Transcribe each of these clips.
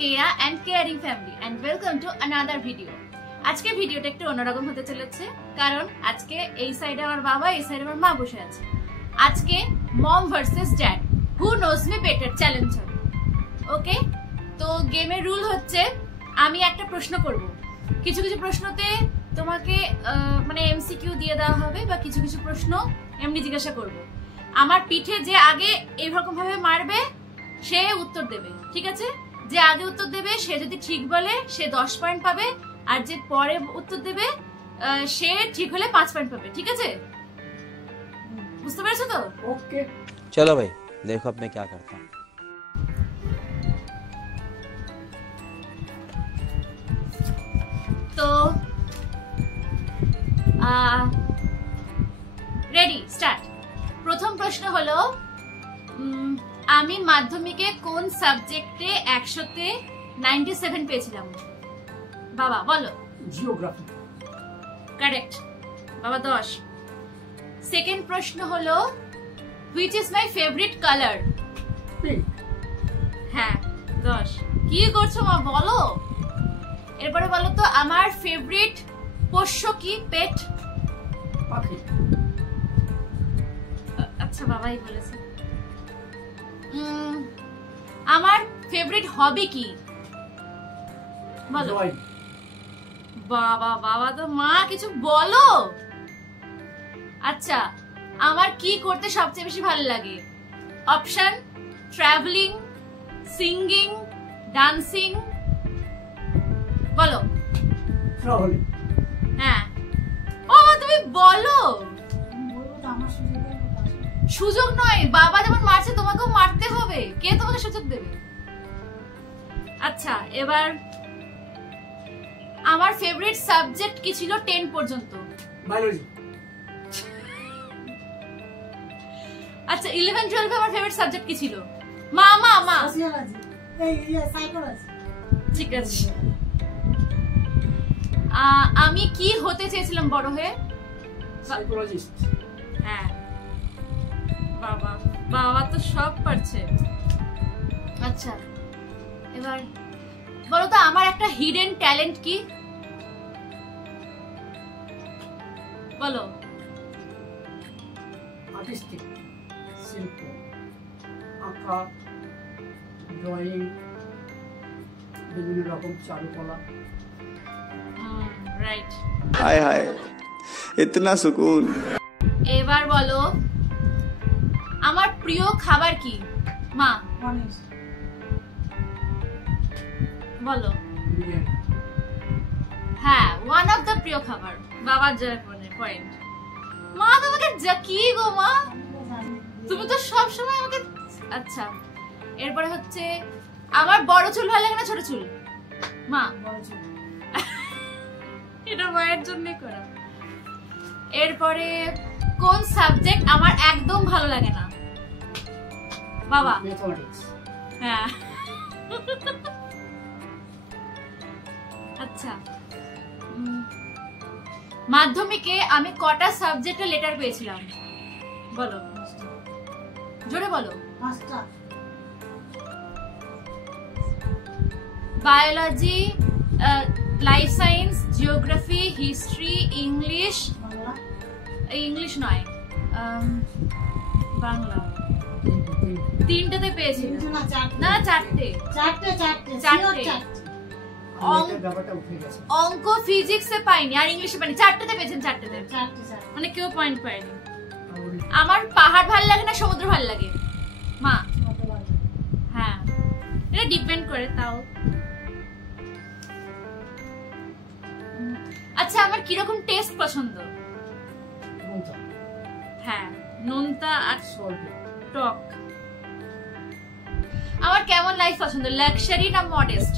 Keya and caring family and welcome to another video. আজকে ভিডিওটা একটু অন্যরকম হতে চলেছে, কারণ আজকে এই সাইডে আমার বাবা, এই সাইডে আমার মা বসে আছে। আজকে mom versus dad, who knows me better challenge হবে। ওকে, তো গেমের রুল হচ্ছে আমি একটা প্রশ্ন করব, কিছু কিছু প্রশ্নতে তোমাকে মানে এমসিকিউ দিয়ে দেওয়া হবে, বা কিছু কিছু প্রশ্ন এমনি জিজ্ঞাসা করব। আমার পিঠে যে আগে এরকম ভাবে মারবে সে উত্তর দেবে, ঠিক আছে? যে আগে উত্তর দেবে সে যদি ঠিক বলে সে 10 পয়েন্ট পাবে, আর যে পরে উত্তর দেবে সে ঠিক হলে 5 পয়েন্ট পাবে, ঠিক আছে? বুঝতে পেরেছো তো? ओके चलो भाई देखो अब मैं क्या करता हूँ। তো রেডি, স্টার্ট। প্রথম প্রশ্ন হলো আমি মাধ্যমিকে কোন সাবজেক্টে 100-তে 97 পেয়েছিলাম? বাবা বলো। जियोग्राफी কারেক্ট, বাবা 10। সেকেন্ড প্রশ্ন হলো which is my favourite colour? Pink হ্যাঁ 10। কি করছো মা, বলো। এরপরে বলো তো আমার ফেভারিট পোষ্য কি, পেট? पाखी আচ্ছা বাবাই বলেছে। আমার ফেভারিট হবি কি বলো। ड्राइंग বাবা বাবা তো মা কিছু বলো। আচ্ছা, আমার কি করতে সবচেয়ে বেশি ভালো লাগে? অপশন ট্রাভেলিং, সিঙ্গিং, ডান্সিং, বলো। ट्रैवलिंग হ্যাঁ, ও তুমি বলো। সুযোগ নয়, বাবা যেমন মারছে তোমাকেও মারতে হবে, কে তোমাকে সুযোগ দেবে? আচ্ছা, এবার আমার ফেভারিট সাবজেক্ট কি ছিল 10 পর্যন্ত? बायोलॉजी আচ্ছা 11-12 আমার ফেভারিট সাবজেক্ট কি ছিল? মা মা মা সোশিয়োলজি, এই সাইকোলজি। ঠিক আছে। আমি কি হতে চেয়েছিলাম বড় হয়ে? साइकोलॉजिस्ट হ্যাঁ, বাবা বাবা তো সব পারছে। আচ্ছা, এবার বলো তো আমার একটা হিডেন ট্যালেন্ট কি? বলো। आर्टिस्टिक शिल्प आঁকা ड्राइंग বিভিন্ন রকম চারুকলা রাইট। हाय हाय इतना सुकून। এবার বলো আমার প্রিয় খাবার কি? মা গণেশ বলো। বিরিয়ানি হ্যাঁ, ওয়ান অফ দ্য প্রিয় খাবার। বাবার পয়েন্ট। মা তোমাকে কি গো মা, তুমি তো সব সময় আমাকে। আচ্ছা, এরপরে হচ্ছে আমার বড় চুল ভালো লাগে না ছোট চুল? মা এটা মায়ের জন্য করা। এরপরে কোন সাবজেক্ট আমার একদম ভালো লাগে না? বাবা। ম্যাথমেটিক্স হ্যাঁ। আচ্ছা, মাধ্যমিকে আমি কটা সাবজেক্টে লেটার পেয়েছিলাম? বলো, জোরে বলো। Master biology, life science, geography, history, English. Bangla English নয়, বাংলা। তিনটাতে পেয়েছি তিনটে না চারটে? না, চারটে। চারটে চারটে। চারটে এটা ব্যাপারটা উঠে গেছে অঙ্ক ফিজিক্সে পাইনি, আর ইংলিশে পাইনি। চারটেতে পেয়েছেন, চারটেতে। চারটে মানে কেউ পয়েন্ট পায়নি। আমার পাহাড় ভাল লাগে না সমুদ্র ভাল লাগে? মা হ্যাঁ, এটা ডিপেন্ড করে তাও। আচ্ছা, আমার কিরকম টেস্ট পছন্দ? হ্যাঁ, নোনতা আর টক। আমার কেমন লাইফ পছন্দ, লাক্সারি না মডেস্ট?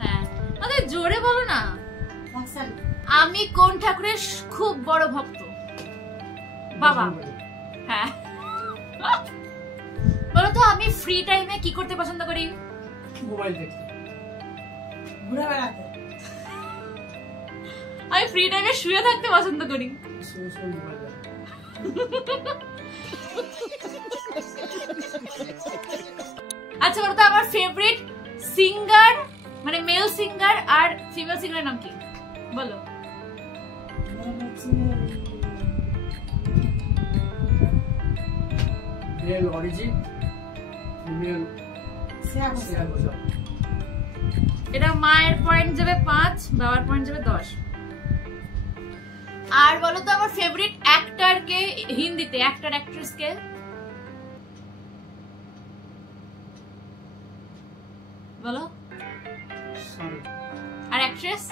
হ্যাঁ, আরে জোরে বলো না। আমি কোন ঠাকুরের খুব বড় ভক্ত? বাবা। হ্যাঁ, বলো তো আমি ফ্রি টাইমে কি করতে পছন্দ করি? মোবাইল দেখতে ঘুরে বেড়াতে। আমি ফ্রি টাইমে শুয়ে থাকতে পছন্দ করি। শুয়ে শুয়ে মোবাইল দেখতে আচ্ছা বলো তো আমার ফেভারিট সিঙ্গার মানে মেল সিঙ্গার আর ফিমেল সিঙ্গারের নাম কি বলো? Male Arijit, female Shreya Ghoshal. এটা মায়ের পয়েন্ট যাবে 5, বাবার পয়েন্ট যাবে 10। আর বলো তো আমার ফেভারিট অ্যাক্টর কে হিন্দিতে, অ্যাক্টর অ্যাক্ট্রেস কে বলো? শাহরুখ। আর অ্যাক্ট্রেস?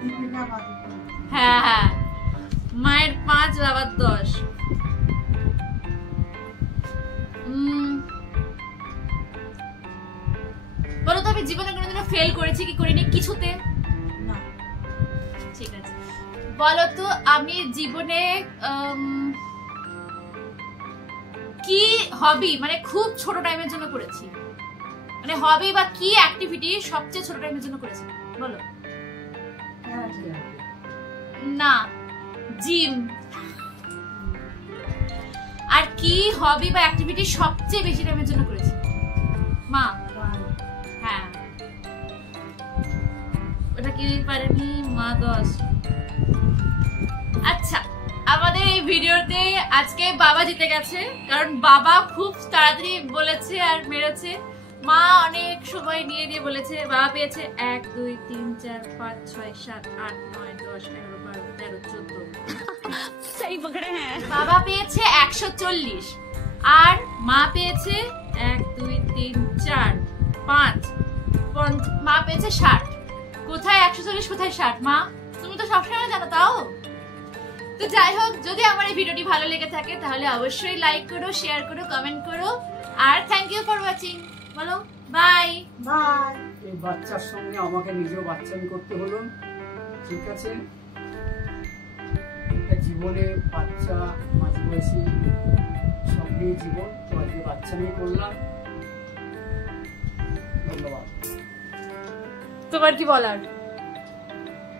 দীপিকা পাদুকোন। হ্যাঁ হ্যাঁ, মায়ের 5 বাবার 10। বলো তো আমি জীবনে কোনোদিনও ফেল করেছি কি করিনি কিছুতে? না। ঠিক আছে, বলো তো আমি জীবনে কি হবি মানে খুব ছোট টাইমের জন্য করেছি, মানে হবি বা কি অ্যাক্টিভিটি সবচেয়ে ছোট টাইমের জন্য করেছি বলো? না, জিম। আর কি হবি বা অ্যাক্টিভিটি সবচেয়ে বেশি টাইমের জন্য করেছি? মা। হ্যাঁ, ওটা কি পারেনি মা 10। আচ্ছা, আমাদের এই ভিডিওতে আজকে বাবা জিতে গেছে, কারণ বাবা খুব তাড়াতাড়ি বলেছে আর মেরেছে। মা অনেক সময় নিয়ে দিয়ে বলেছে। বাবা পেয়েছে 1 2 3 4 5 6 7 8 9 10 11 12 13 14। सही पकड़े हैं। বাবা পেয়েছে 140 আর মা পেয়েছে 1 2 3 4 5 মা পেয়েছে 60। কোথায় 140 কোথায় 60? মা তুমি তো সবসময় জানো তাও। তো যাই হোক, যদি আমার এই ভিডিওটি ভালো লেগে থাকে তাহলে অবশ্যই লাইক করো, শেয়ার করো, কমেন্ট করো। আর থ্যাংক ইউ ফর ওয়াচিং। বলো বাই বাই। এই বাচ্চার সঙ্গে আমাকে নিজেও বাচ্চামি করতে হলো, ঠিক আছে? জীবনে বাচ্চা মাঝে বয়সী সব নিয়ে জীবন, তো আজকে বাচ্চা নিয়ে করলাম। ধন্যবাদ। তোমার কি বলার?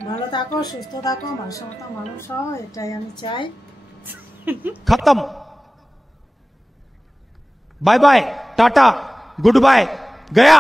ভালো থাকো, সুস্থ থাকো, মানসম্মত মানুষ হও, এটাই আমি চাই। खत्म। Bye bye, tata, goodbye, गया।